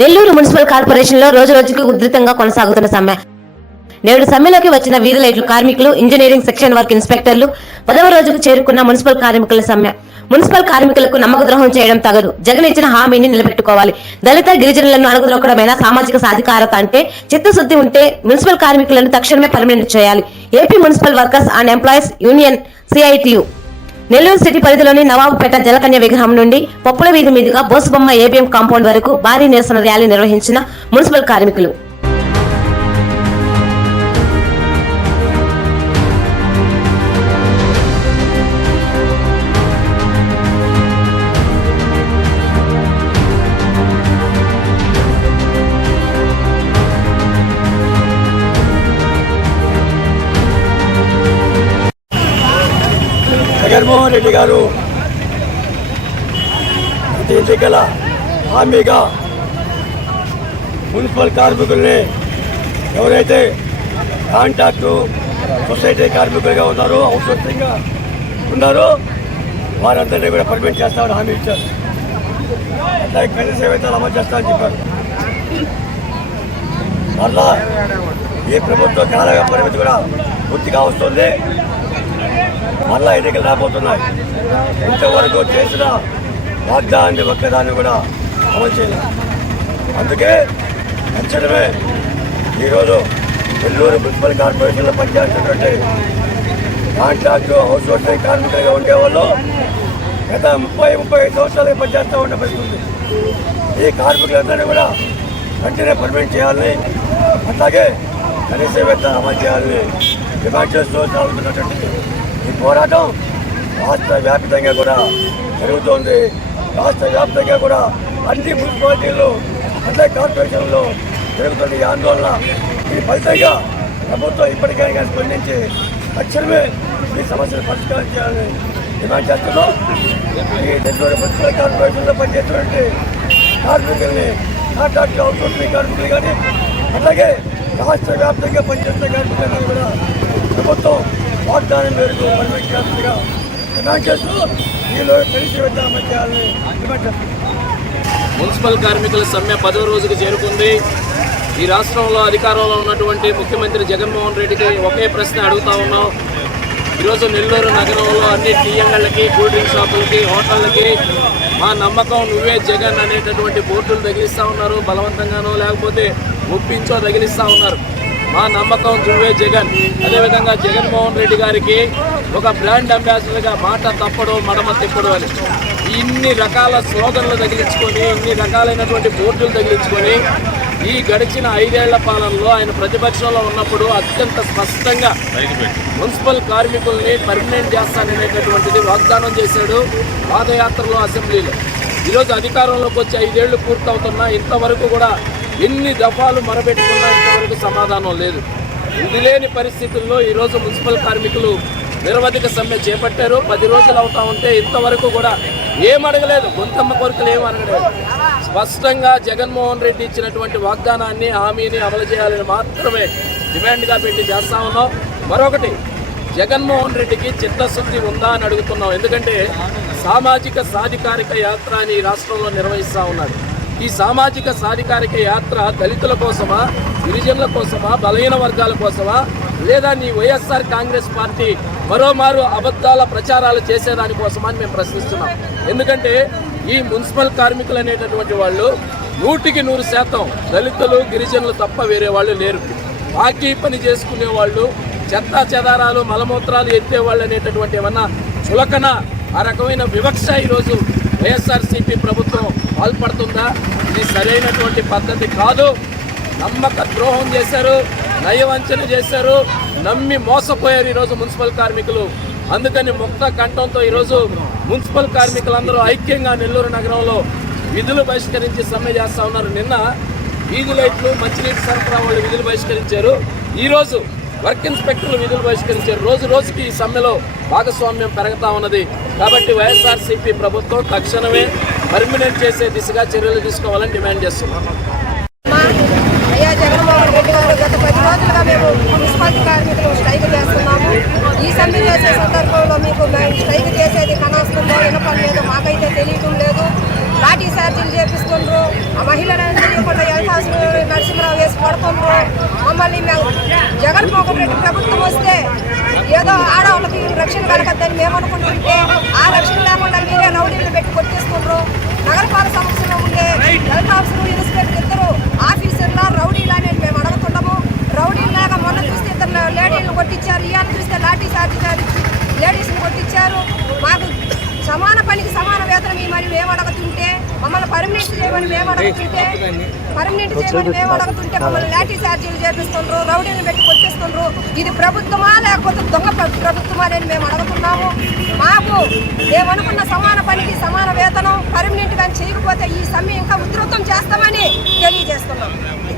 Nellore municipal corporation లో రోజు రోజుకు ఉధృతంగా కొనసాగుతున్న సమ్మె. నేడు సమ్మెలోకి వచ్చిన వీధి లైట్లు కార్మికులు, ఇంజనీరింగ్ సెక్షన్ వర్క్ ఇన్స్పెక్టర్లు 10వ రోజుకు చేరుకున్న మున్సిపల్ కార్మికుల సమ్మె. మున్సిపల్ కార్మికులకు నమ్మక ద్రోహం చేయడం తగదు. జగన్ ఇచ్చిన హామీని నిలబెట్టుకోవాలి. దళిత గిరిజనులను అణగదొక్కడమైన సామాజిక సాధికారత అంటే చిత్తశుద్ధి ఉంటే మున్సిపల్ కార్మికులను తక్షణమే పర్మనెంట్ చేయాలి. AP municipal workers and employees union CITU Nellore city పరిధిలోని నవాబుపేట జలకన్య విగ్రహం నుండి పప్పుల వీధి మీదుగా బోసుబొమ్మ ఏబిఎం కాంపౌండ్ వరకు భారీ నిరసన ర్యాలీ నిర్వహించిన మున్సిపల్ కార్మికులు. జగన్మోహన్ రెడ్డి గారు ప్రతి ఎన్నికల హామీగా మున్సిపల్ కార్మికుల్ని ఎవరైతే కాంట్రాక్టు సొసైటీ కార్మికులుగా ఉన్నారో, అవుట్సోర్సింగ్గా ఉన్నారో వారందరినీ కూడా పర్మిట్ చేస్తామని హామీ ఇచ్చారు. అట్లాగే కనీస వేతనాలు అమలు చేస్తామని చెప్పారు. మళ్ళా ఈ ప్రభుత్వ కాల పరిమితి కూడా పూర్తిగా వస్తుంది. మళ్ళా ఎన్నికలు రాబోతున్నాయి. ఇంతవరకు చేసిన వాగ్దానాన్ని ఒక్కదాన్ని కూడా అమలు చేయలేదు. అందుకే తక్షణమే ఈరోజు నెల్లూరు మున్సిపల్ కార్పొరేషన్లో పనిచేస్తున్నటువంటి కాంట్రాక్టు హౌస్ హోల్డింగ్ కార్మికులుగా ఉండేవాళ్ళు గత 30-35 సంవత్సరాలుగా పనిచేస్తూ ఉండే పరిస్థితి. ఈ కార్మికులందరినీ కూడా వెంటనే పర్మిట్ చేయాలని, అట్లాగే కనీస వేతనాలు అమలు చేయాలని డిమాండ్ చేస్తూ సాగుతున్నటువంటి ఈ పోరాటం రాష్ట్ర వ్యాప్తంగా కూడా జరుగుతోంది. రాష్ట్ర వ్యాప్తంగా కూడా అన్ని మున్సిపాలిటీలు, అట్లే కార్పొరేషన్లో జరుగుతున్న ఈ ఆందోళన, ఈ ఫలితంగా ప్రభుత్వం ఇప్పటికైనా స్పందించి తక్షణమే ఈ సమస్యను పరిష్కారం చేయాలని డిమాండ్ చేస్తున్నాం. ఈ నెల్లూరు మున్సిపల్ కార్పొరేషన్లో పనిచేస్తున్నటువంటి కార్మికుల్ని, కాంట్రాక్టు అవుట్సోర్సింగ్ కార్మికులు కానీ అట్లాగే రాష్ట్ర వ్యాప్తంగా పనిచేస్తున్న కార్మికులను కూడా ప్రభుత్వం వాగ్దానం మేరకు పర్మిట్ చేస్తున్నగా డిమాండ్ చేస్తూ వీళ్ళు కలిసి వేతనాలు చేయాలని డిమాండ్ చేస్తున్నారు. మున్సిపల్ కార్మికుల సమ్మె 10వ రోజుకు చేరుకుంది. ఈ రాష్ట్రంలో అధికారంలో ఉన్నటువంటి ముఖ్యమంత్రి జగన్మోహన్ రెడ్డికి ఒకే ప్రశ్న అడుగుతా ఉన్నాం. ఈరోజు నెల్లూరు నగరంలో అన్ని టీ అంగళ్ళకి, కూల్ డ్రింక్ షాపులకి, హోటళ్ళకి మా నమ్మకం నువ్వే జగన్ అనేటటువంటి బోర్డులు తగిలిస్తూ ఉన్నారు. బలవంతంగానో లేకపోతే ఒప్పించో తగిలిస్తూ ఉన్నారు. మా నమ్మకం నువ్వే జగన్. అదేవిధంగా జగన్మోహన్ రెడ్డి గారికి ఒక బ్రాండ్ అంబాసిడర్గా మాట తప్పడు, మడమ తిప్పడు అని ఇన్ని రకాల స్లోగన్లు తగిలించుకొని, ఇన్ని రకాలైనటువంటి బోర్డులు తగిలించుకొని ఈ గడిచిన 5 ఏళ్ల పాలనలో ఆయన ప్రతిపక్షంలో ఉన్నప్పుడు అత్యంత స్పష్టంగా మున్సిపల్ కార్మికుల్ని పర్మనెంట్ చేస్తాననేటటువంటిది వాగ్దానం చేశాడు పాదయాత్రలో, అసెంబ్లీలో. ఈరోజు అధికారంలోకి వచ్చి 5 ఏళ్లు పూర్తవుతున్నా ఇంతవరకు కూడా ఎన్ని దఫాలు మొరబెట్టుకున్నా ఇంతవరకు సమాధానం లేదు. ఇది లేని పరిస్థితుల్లో ఈరోజు మున్సిపల్ కార్మికులు నిరవధిక సమ్మె చేపట్టారు. 10 రోజులు అవుతా ఉంటే ఇంతవరకు కూడా ఏం అడగలేదు, గొంతమ్మ కోరికలు ఏం అడగలేదు. స్పష్టంగా జగన్మోహన్ రెడ్డి ఇచ్చినటువంటి వాగ్దానాన్ని, హామీని అమలు చేయాలని మాత్రమే డిమాండ్గా పెట్టి చేస్తా ఉన్నాం. మరొకటి, జగన్మోహన్ రెడ్డికి చిత్తశుద్ధి ఉందా అని అడుగుతున్నాం. ఎందుకంటే సామాజిక సాధికారిక యాత్ర అని ఈ రాష్ట్రంలో నిర్వహిస్తూ ఉన్నాడు. ఈ సామాజిక సాధికారిక యాత్ర దళితుల కోసమా, గిరిజనుల కోసమా, బలహీన వర్గాల కోసమా, లేదా నీ వైఎస్ఆర్ కాంగ్రెస్ పార్టీ మరోమారు అబద్ధాల ప్రచారాలు చేసేదానికోసమా అని మేము ప్రశ్నిస్తున్నాం. ఎందుకంటే ఈ మున్సిపల్ కార్మికులు అనేటటువంటి వాళ్ళు 100% దళితులు, గిరిజనులు తప్ప వేరే వాళ్ళు లేరు. బాకీ పని చేసుకునే వాళ్ళు, చెత్త చెదారాలు, మలమూత్రాలు ఎత్తేవాళ్ళు అనేటటువంటి ఏమన్నా చులకన, ఆ రకమైన వివక్ష ఈరోజు వైఎస్ఆర్సీపీ ప్రభుత్వం పాల్పడుతుందా? ఇది సరైనటువంటి పద్ధతి కాదు. నమ్మక ద్రోహం చేశారు, నయవంచన చేశారు, నమ్మి మోసపోయారు ఈరోజు మున్సిపల్ కార్మికులు. అందుకని ముక్త కంఠంతో ఈరోజు మున్సిపల్ కార్మికులందరూ ఐక్యంగా నెల్లూరు నగరంలో విధులు బహిష్కరించి సమ్మె చేస్తూ ఉన్నారు. నిన్న వీధి లైట్లు, మంచినీటి సరఫరా వాళ్ళు విధులు బహిష్కరించారు. ఈరోజు వర్క్ ఇన్స్పెక్టర్లు విధులు బహిష్కరించారు. రోజు రోజుకి ఈ సమ్మెలో భాగస్వామ్యం పెరుగుతూ ఉన్నది. కాబట్టి వైఎస్ఆర్సీపీ ప్రభుత్వం తక్షణమే పర్మినెంట్ చేసే దిశగా చర్యలు తీసుకోవాలని డిమాండ్ చేస్తున్నాం. జగన్మోహన్ రెడ్డి గారు గత 10 రోజులుగా మేము మున్సిపాలిటీ కార్మికులు స్ట్రైక్ చేస్తున్నాము. ఈ సమ్మె చేసే సందర్భంలో మీకు మేము స్ట్రైక్ చేసేది కనొస్తుందో వినపం లేదు, మాకైతే తెలియటం లేదు. లాఠీ చార్జీలు చేపిస్తుండ్రు. ఆ మహిళలందరినీ కూడా ఆడవాళ్ళకి రక్షణ కలగద్దని మేము అనుకుంటుంటే ఆ రక్షణ లేకుండా మీరే రౌడీలను పెట్టి కొట్టేసుకుంటారు. నగరపాలక సంస్థలో ఉండే హెల్త్ ఆఫీసర్, ఇన్స్పెక్టర్ ఇద్దరు ఆఫీసర్లా రౌడీలా అనేది మేము అడుగుతున్నాము. రౌడీలాగా మొన్న చూస్తే ఇద్దరు లేడీలను కొట్టించారు, ఇవాళ చూస్తే లాఠీ చార్జ్ లేడీస్ని కొట్టించారు. మాకు సమాన పనికి సమాన వేతనం ఇవ్వమని మేము అడుగుతుంటే, మమ్మల్ని పర్మనెంట్ చేయమని మేము అడుగుతుంటే మమ్మల్ని లాఠీ ఛార్జీలు చేపిస్తుండ్రు, రౌడీని పెట్టి కొట్టేస్తుండ్రు. ఇది ప్రభుత్వమా లేకపోతే దొంగ ప్రభుత్వమా అని మేము అడుగుతున్నాము. మాకు మేమనుకున్న సమాన పనికి సమాన వేతనం పర్మనెంట్ గా చేయకపోతే ఈ సమ్మె ఇంకా ఉధృతం చేస్తామని తెలియజేస్తున్నాం.